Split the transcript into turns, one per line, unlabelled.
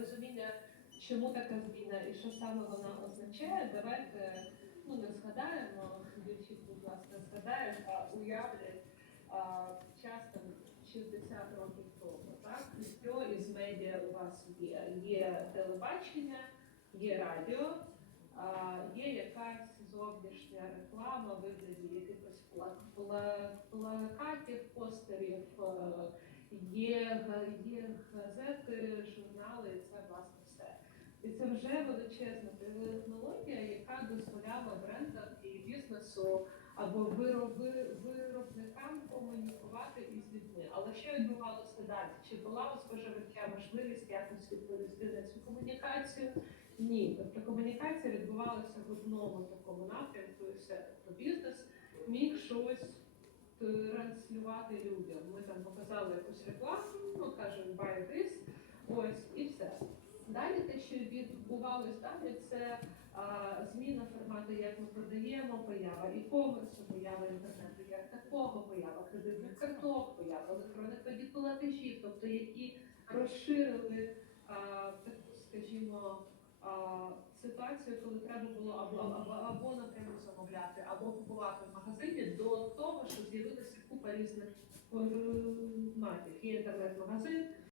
розуміння, чому така зміна і що саме вона означає, давайте ну не згадаємо, більшість, будь ласка, згадає, а уявлять а, час 60 років тому. Так, що із медіа у вас є? Є телебачення, є радіо. А, є якась зовнішня реклама, вигляді якихось пла- пла- плакатів, постерів, е, є, є газети, журнали, і це власне все. І це вже величезна технологія, яка дозволяла брендам і бізнесу або виробникам комунікувати із людьми. Але що відбувалося далі? Чи була у споживача можливість якось відповісти на цю комунікацію? Ні, тобто комунікація відбувалася в одному такому напрямку, і все. Тобто бізнес транслювати людям. Ми там показали якусь рекламу, ну кажемо buy this, ось і все. Далі те, що відбувалось далі, це а, зміна формату, як ми продаємо, поява і-комерсу, поява інтернету, як такого, поява кредитних карток, поява електронних кредит платежів, тобто які розширили а, таку, скажімо, а, ситуацію, коли треба було або, або, або напряму купа різних форматів. Є інтернет-магазин,